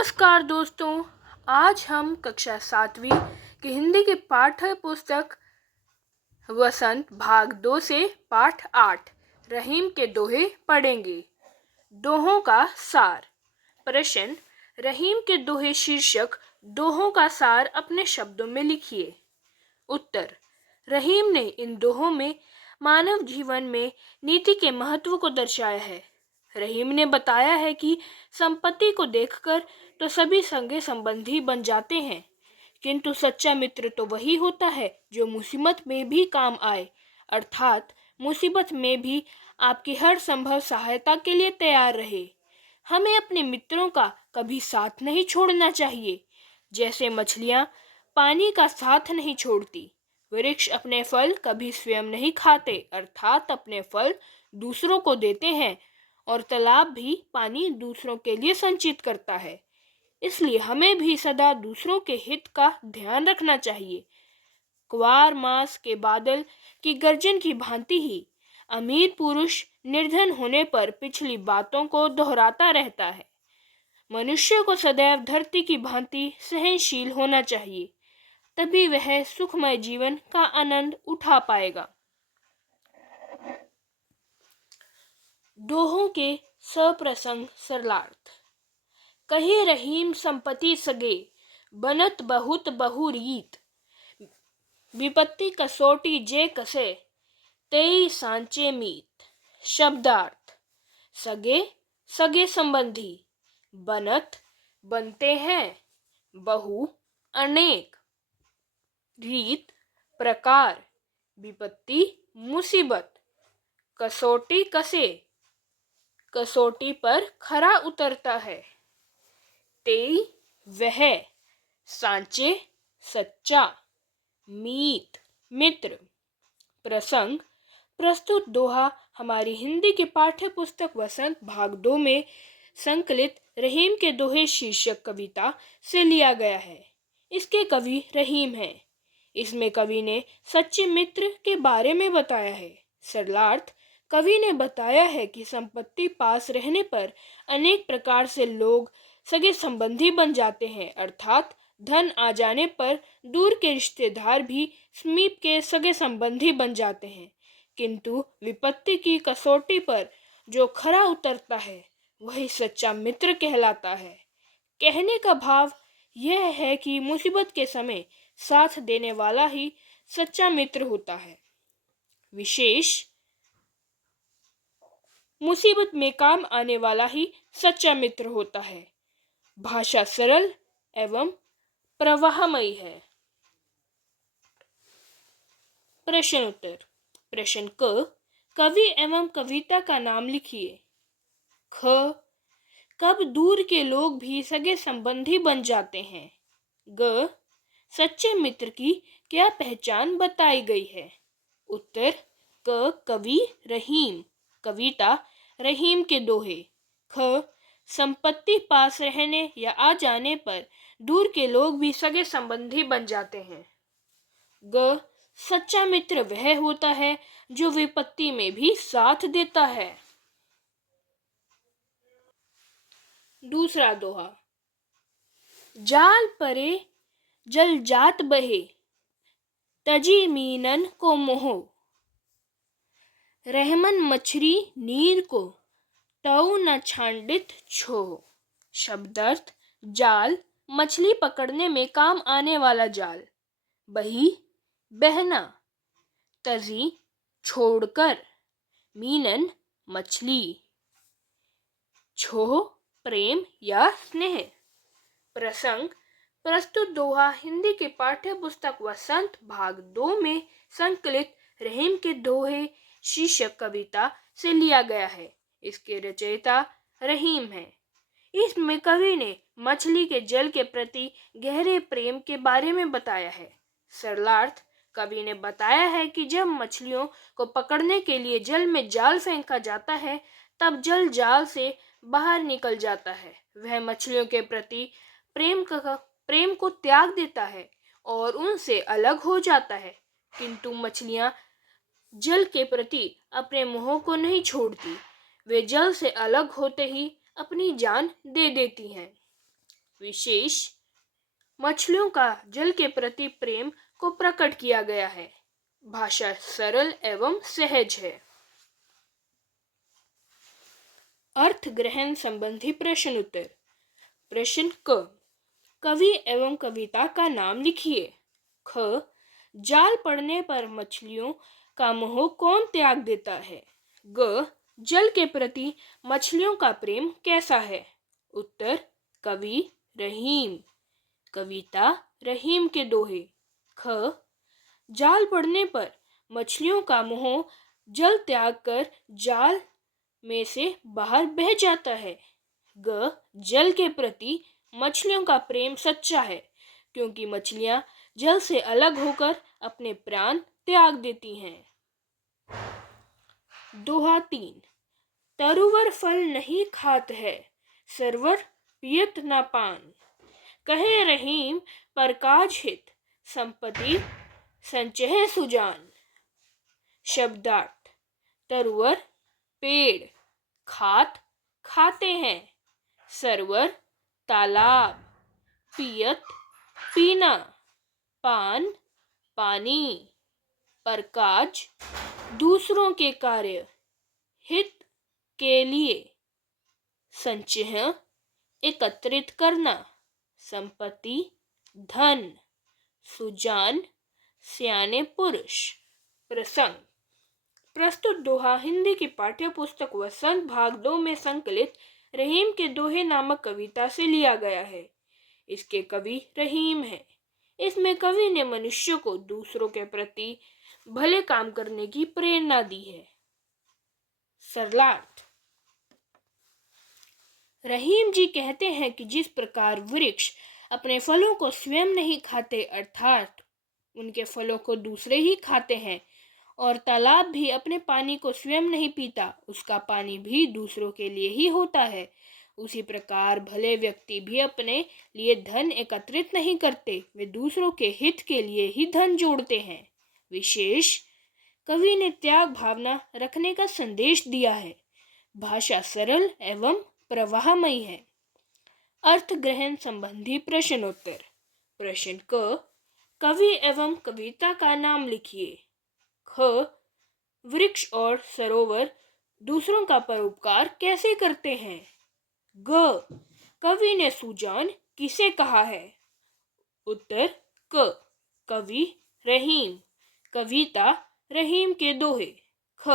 नमस्कार दोस्तों, आज हम कक्षा 7वीं की हिंदी की पाठ्य पुस्तक वसंत भाग 2 से पाठ 8 रहीम के दोहे पढ़ेंगे। दोहों का सार। प्रश्न: रहीम के दोहे शीर्षक दोहों का सार अपने शब्दों में लिखिए। उत्तर: रहीम ने इन दोहों में मानव जीवन में नीति के महत्व को दर्शाया है। रहीम ने बताया है कि संपत्ति को देखकर तो सभी सगे संबंधी बन जाते हैं, किंतु सच्चा मित्र तो वही होता है जो मुसीबत में भी काम आए, अर्थात मुसीबत में भी आपकी हर संभव सहायता के लिए तैयार रहे। हमें अपने मित्रों का कभी साथ नहीं छोड़ना चाहिए। जैसे मछलियाँ पानी का साथ नहीं छोड़ती, वृक्ष अपने फल कभी स्वयं नहीं खाते, अर्थात अपने फल दूसरों को देते हैं, और तालाब भी पानी दूसरों के लिए संचित करता है। इसलिए हमें भी सदा दूसरों के हित का ध्यान रखना चाहिए। क्वार मास के बादल की गर्जन की भांति ही अमीर पुरुष निर्धन होने पर पिछली बातों को दोहराता रहता है। मनुष्य को सदैव धरती की भांति सहनशील होना चाहिए, तभी वह सुखमय जीवन का आनंद उठा पाएगा। दोहों के सप्रसंग सरलार्थ। कहे रहीम संपत्ति सगे, बनत बहुत बहु रीत। विपत्ति कसोटी जे कसे, तेई सांचे मीत। शब्दार्थ: सगे सगे संबंधी, बनत बनते हैं, बहु अनेक, रीत प्रकार, विपत्ति मुसीबत, कसोटी कसे कसोटी पर खरा उतरता है, तेई वह, सांचे सच्चा, मीत मित्र। प्रसंग: प्रस्तुत दोहा हमारी हिंदी की पाठ्य पुस्तक वसंत भाग 2 में संकलित रहीम के दोहे शीर्षक कविता से लिया गया है। इसके कवि रहीम हैं। इसमें कवि ने सच्चे मित्र के बारे में बताया है। सरलार्थ: कवि ने बताया है कि संपत्ति पास रहने पर अनेक प्रकार से लोग सगे संबंधी बन जाते हैं, अर्थात धन आ जाने पर दूर के रिश्तेदार भी समीप के सगे संबंधी बन जाते हैं, किंतु विपत्ति की कसौटी पर जो खरा उतरता है वही सच्चा मित्र कहलाता है। कहने का भाव यह है कि मुसीबत के समय साथ देने वाला ही सच्चा मित्र होता है। विशेष मुसीबत में काम आने वाला ही सच्चा मित्र होता है। भाषा सरल एवं प्रवाहमयी है। प्रश्न उत्तर। प्रश्न क, कवि एवं कविता का नाम लिखिए। ख, कब दूर के लोग भी सगे संबंधी बन जाते हैं। ग, सच्चे मित्र की क्या पहचान बताई गई है। उत्तर: क, कवि रहीम, कविता रहीम के दोहे। ख, संपत्ति पास रहने या आ जाने पर दूर के लोग भी सगे संबंधी बन जाते हैं। ग, सच्चा मित्र वह होता है जो विपत्ति में भी साथ देता है। दूसरा दोहा। जाल परे जल जात बहे, तजी मीनन को मोहो। रहमन मछरी नीर को, तऊ न छांडित छो। शब्दार्थ: जाल मछली पकड़ने में काम आने वाला जाल, बही बहना, तजी छोड़कर, मीनन मछली, छो प्रेम या स्नेह। प्रसंग: प्रस्तुत दोहा हिंदी की पाठ्य पुस्तक वसंत भाग 2 में संकलित रहीम के दोहे शीर्षक कविता से लिया गया है। इसके रचयिता रहीम हैं। इसमें कवि ने मछली के जल के प्रति गहरे प्रेम के बारे में बताया है। सरलार्थ: कवि ने बताया है कि जब मछलियों को पकड़ने के लिए जल में जाल फेंका जाता है, तब जल जाल से बाहर निकल जाता है। वह मछलियों के प्रति प्रेम को त्याग देता है और उनसे अलग हो जाता है, किंतु मछलियां जल के प्रति अपने मोह को नहीं छोड़ती। वे जल से अलग होते ही अपनी जान दे देती हैं। विशेष मछलियों का जल के प्रति प्रेम को प्रकट किया गया है। भाषा सरल एवं सहज है। अर्थ ग्रहण संबंधी प्रश्न उत्तर। प्रश्न क, कवि एवं कविता का नाम लिखिए। ख, जाल पड़ने पर मछलियों का मोह कौन त्याग देता है। ग, जल के प्रति मछलियों का प्रेम कैसा है। उत्तर, कवि रहीम। कविता रहीम के दोहे। ख, जाल पड़ने पर मछलियों का मोह जल त्याग कर जाल में से बाहर बह जाता है। ग, जल के प्रति मछलियों का प्रेम सच्चा है, क्योंकि मछलियां जल से अलग होकर अपने प्राण त्याग देती हैं। दोहा 3। तरुवर फल नहीं खात है, सरवर पियत ना पान। कहे रहीम पर काज हित, संपत्ति संचय सुजान। शब्दार्थ। तरुवर पेड़, खात खाते हैं, सरवर तालाब, पियत पीना, पान पानी, परकाज दूसरों के कार्य, हित के लिए, संचय एकत्रित करना, संपत्ति धन, सुजान सियाने पुरुष। प्रसंग। प्रस्तुत दोहा हिंदी की पाठ्य पुस्तक वसंत भाग 2 में संकलित रहीम के दोहे नामक कविता से लिया गया है। इसके कवि रहीम है। इसमें कवि ने मनुष्य को दूसरों के प्रति भले काम करने की प्रेरणा दी है। सरलार्थ। रहीम जी कहते हैं कि जिस प्रकार वृक्ष अपने फलों को स्वयं नहीं खाते, अर्थात उनके फलों को दूसरे ही खाते हैं, और तालाब भी अपने पानी को स्वयं नहीं पीता, उसका पानी भी दूसरों के लिए ही होता है, उसी प्रकार भले व्यक्ति भी अपने लिए धन एकत्रित नहीं करते, वे दूसरों के हित के लिए ही धन जोड़ते हैं। विशेष कवि ने त्याग भावना रखने का संदेश दिया है। भाषा सरल एवं प्रवाहमयी है। अर्थ ग्रहण संबंधी प्रश्नोत्तर। प्रश्न क, कवि एवं कविता का नाम लिखिए। ख, वृक्ष और सरोवर दूसरों का परोपकार कैसे करते हैं। ग, कवि ने सुजान किसे कहा है। उत्तर, क, कवि रहीम। कविता रहीम के दोहे। ख,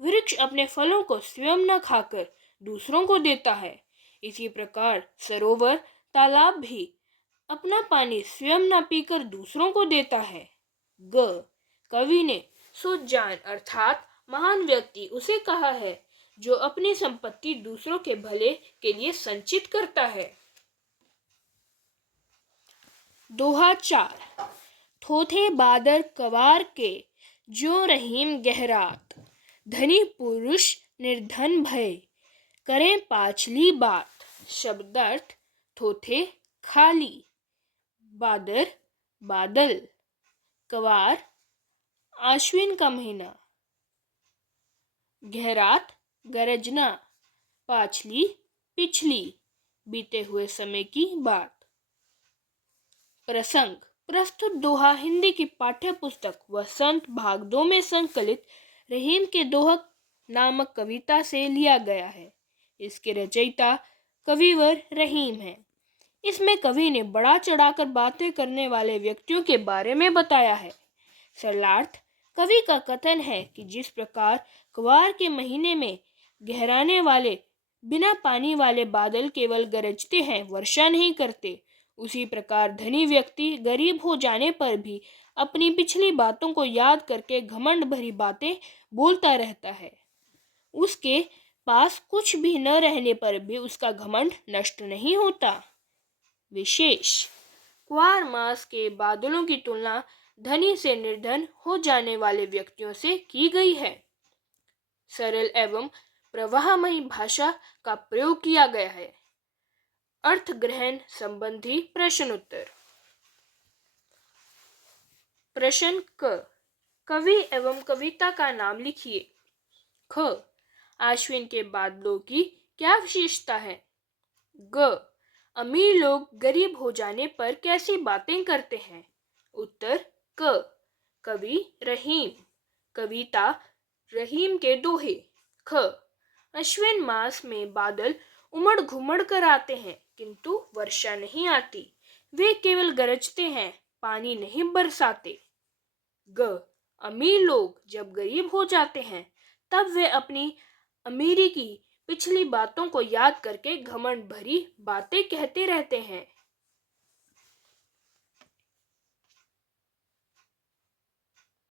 वृक्ष अपने फलों को स्वयं न खाकर दूसरों को देता है, इसी प्रकार सरोवर तालाब भी अपना पानी स्वयं न पीकर दूसरों को देता है। ग, कवि ने सुजान अर्थात महान व्यक्ति उसे कहा है जो अपनी संपत्ति दूसरों के भले के लिए संचित करता है। दोहा 4। थोथे बादर कवार के, जो रहीम गहरात। धनी पुरुष निर्धन भय, करें पाछली बात। शब्दार्थ। थोथे खाली, बादर बादल, कवार आश्विन का महीना, गहरात गरजना, पाछली पिछली बीते हुए समय की बात। प्रसंग। प्रस्तुत दोहा हिंदी की पाठ्य पुस्तक वसंत भाग 2 में संकलित रहीम के दोहा नामक कविता से लिया गया है। इसके रचयिता कविवर रहीम है। इसमें कवि ने बड़ा चढ़ाकर बातें करने वाले व्यक्तियों के बारे में बताया है। सरलार्थ। कवि का कथन है कि जिस प्रकार क्वार के महीने में गहराने वाले बिना पानी वाले बादल केवल गरजते हैं, वर्षा नहीं करते, उसी प्रकार धनी व्यक्ति गरीब हो जाने पर भी अपनी पिछली बातों को याद करके घमंड भरी बातें बोलता रहता है। उसके पास कुछ भी न रहने पर भी उसका घमंड नष्ट नहीं होता। विशेष क्वार मास के बादलों की तुलना धनी से निर्धन हो जाने वाले व्यक्तियों से की गई है। सरल एवं प्रवाहमयी भाषा का प्रयोग किया गया है। अर्थ ग्रहण संबंधी प्रश्नोत्तर। प्रश्न क, कवि एवं कविता का नाम लिखिए। ख, आश्विन के बादलों की क्या विशेषता है। ग, अमीर लोग गरीब हो जाने पर कैसी बातें करते हैं? उत्तर क। कवि रहीम। कविता रहीम के दोहे। ख। अश्विन मास में बादल उमड़ घुमड़ कर आते हैं किंतु वर्षा नहीं आती। वे केवल गरजते हैं, पानी नहीं बरसाते। ग। अमीर लोग जब गरीब हो जाते हैं तब वे अपनी अमीरी की पिछली बातों को याद करके घमंड भरी बातें कहते रहते हैं।